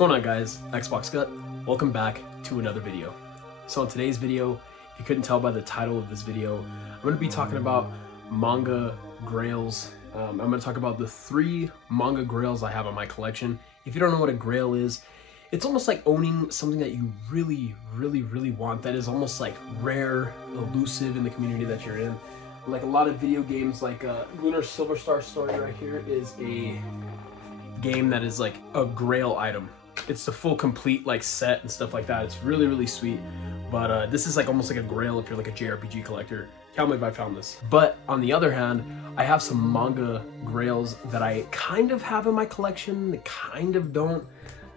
going on, guys? Xbox Gut. Welcome back to another video. So in today's video, if you couldn't tell by the title of this video, I'm going to be talking about manga grails. I'm going to talk about the 3 manga grails I have in my collection. If you don't know what a grail is, it's almost like owning something that you really want, that is almost like rare, elusive in the community that you're in. Like a lot of video games, like Lunar Silver Star Story right here is a game that is like a grail item. It's the full complete like set and stuff like that. It's really sweet. But this is like almost like a grail if you're like a JRPG collector. Can't believe I found this. But on the other hand, I have some manga grails that I kind of have in my collection, kind of don't.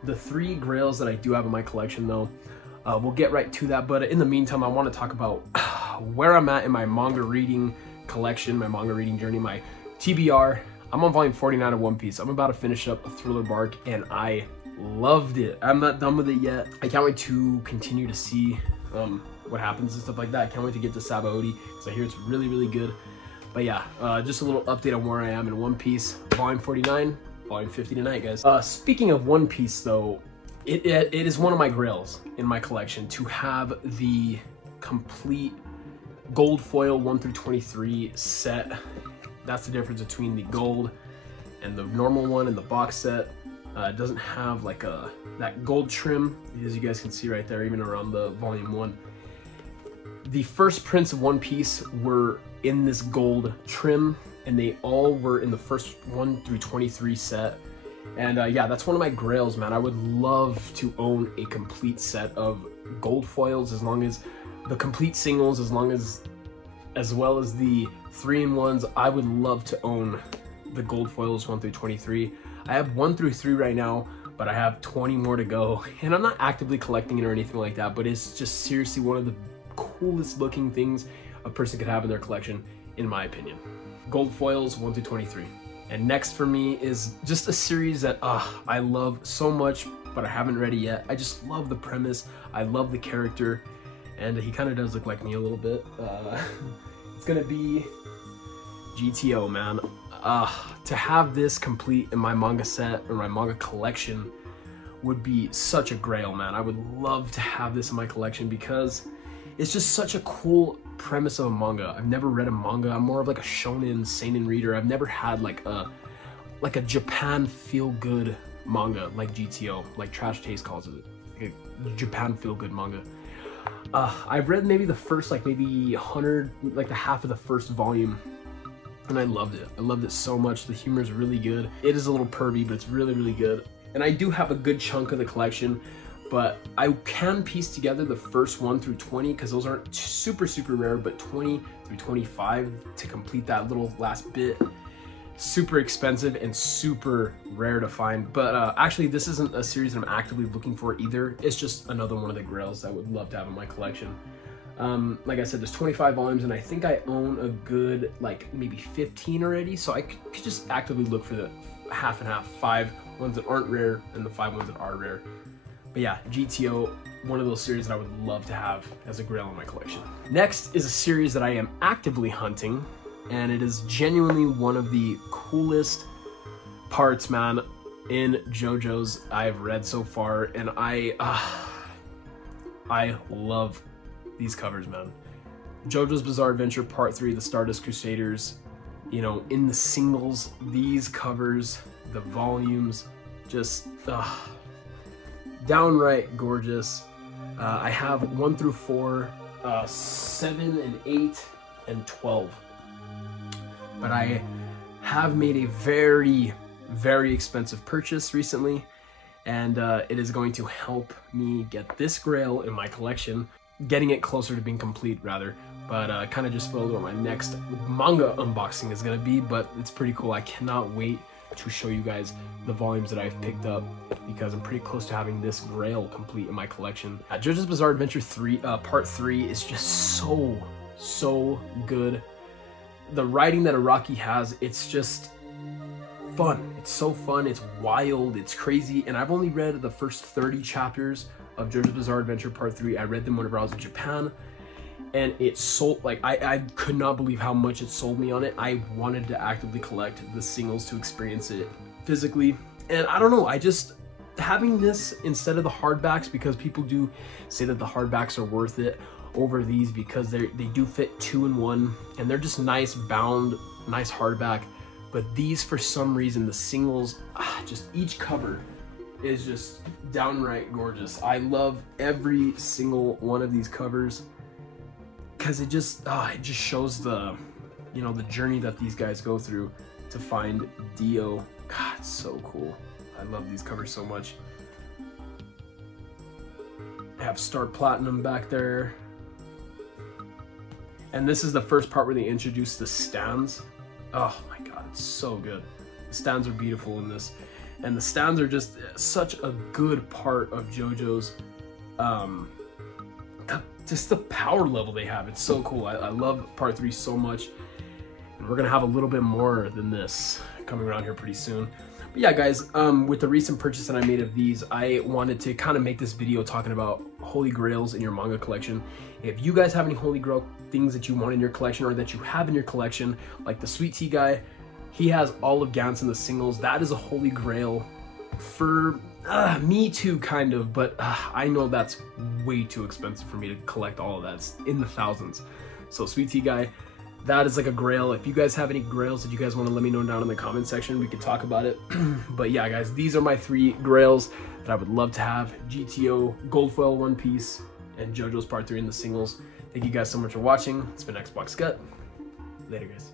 The 3 grails that I do have in my collection though, we'll get right to that. But in the meantime, I want to talk about where I'm at in my manga reading collection, my manga reading journey, my TBR. I'm on volume 49 of One Piece. I'm about to finish up a Thriller Bark and I loved it. I'm not done with it yet. I can't wait to continue to see what happens and stuff like that. I can't wait to get to Sabaody because I hear it's really good. But yeah, just a little update on where I am in One Piece. Volume 49, volume 50 tonight, guys. Speaking of One Piece though, it is one of my grails in my collection to have the complete gold foil 1 through 23 set. That's the difference between the gold and the normal one in the box set. It doesn't have like that gold trim, as you guys can see right there, even around the volume 1. The first prints of One Piece were in this gold trim, and they all were in the first 1 through 23 set. And yeah, that's one of my grails, man. I would love to own a complete set of gold foils, as long as the complete singles, as well as the 3-in-1s. I would love to own the gold foils 1 through 23. I have 1 through 3 right now, but I have 20 more to go. And I'm not actively collecting it or anything like that, but it's just seriously one of the coolest looking things a person could have in their collection, in my opinion. Gold foils 1 through 23. And next for me is just a series that I love so much, but I haven't read it yet. I just love the premise. I love the character. And he kind of does look like me a little bit. It's gonna be GTO, man. To have this complete in my manga set or my manga collection would be such a grail, man. I would love to have this in my collection because it's just such a cool premise of a manga. I've never read a manga. I'm more of like a shonen, seinen reader. I've never had like a Japan feel-good manga like GTO, like Trash Taste calls it, like a Japan feel-good manga. I've read maybe the first, like maybe 100, like the half of the first volume, and I loved it. I loved it so much. The humor is really good. It is a little pervy, but it's really good. And I do have a good chunk of the collection, but I can piece together the first 1 through 20 because those aren't super rare, but 20 through 25 to complete that little last bit, super expensive and super rare to find. But actually this isn't a series I'm actively looking for either. It's just another one of the grails I would love to have in my collection. Like I said, there's 25 volumes and I think I own a good like maybe 15 already, so I could just actively look for the half and half, 5 ones that aren't rare and the 5 ones that are rare. But yeah, GTO, one of those series that I would love to have as a grail in my collection. Next is a series that I am actively hunting, and it is genuinely one of the coolest parts, man, in JoJo's I've read so far, and I love these covers, man. JoJo's Bizarre Adventure Part 3, The Stardust Crusaders, you know, in the singles, these covers, the volumes, just downright gorgeous. I have 1 through 4, 7 and 8 and 12. But I have made a very expensive purchase recently, and it is going to help me get this grail in my collection, getting it closer to being complete rather. But kind of just spoiled what my next manga unboxing is going to be, but it's pretty cool. I cannot wait to show you guys the volumes that I've picked up because I'm pretty close to having this grail complete in my collection. JoJo's Bizarre Adventure 3, Part 3 is just so good. The writing that Araki has, it's just fun. It's so fun, it's wild, it's crazy, and I've only read the first 30 chapters of JoJo's Bizarre Adventure Part 3. I read them whenever I was in Japan, and it sold, like, I could not believe how much it sold me on it. I wanted to actively collect the singles to experience it physically, and I don't know, I just, having this instead of the hardbacks, because people do say that the hardbacks are worth it over these because they do fit 2 in 1 and they're just nice bound, nice hardback. But these, for some reason, the singles, just each cover is just downright gorgeous. I love every single one of these covers because it just shows the, you know, the journey that these guys go through to find Dio. God, it's so cool. I love these covers so much. I have Star Platinum back there. And this is the first part where they introduce the stands. Oh my God, it's so good. The stands are beautiful in this. And the stands are just such a good part of JoJo's, just the power level they have. It's so cool. I love part 3 so much. And we're gonna have a little bit more than this coming around here pretty soon. But yeah, guys, with the recent purchase that I made of these, I wanted to kind of make this video talking about Holy Grails in your manga collection. If you guys have any Holy Grail things that you want in your collection or that you have in your collection, like the Sweet Tea guy, he has all of Gantz in the singles. That is a Holy Grail for me too, kind of, but I know that's way too expensive for me to collect all of that. It's in the thousands. So Sweet Tea guy, that is like a grail. If you guys have any grails that you guys want to let me know down in the comment section, we could talk about it. But yeah, guys, these are my 3 grails that I would love to have: GTO, Gold Foil One Piece, and JoJo's Part 3 in the singles. Thank you guys so much for watching. It's been Xbox Gut. Later, guys.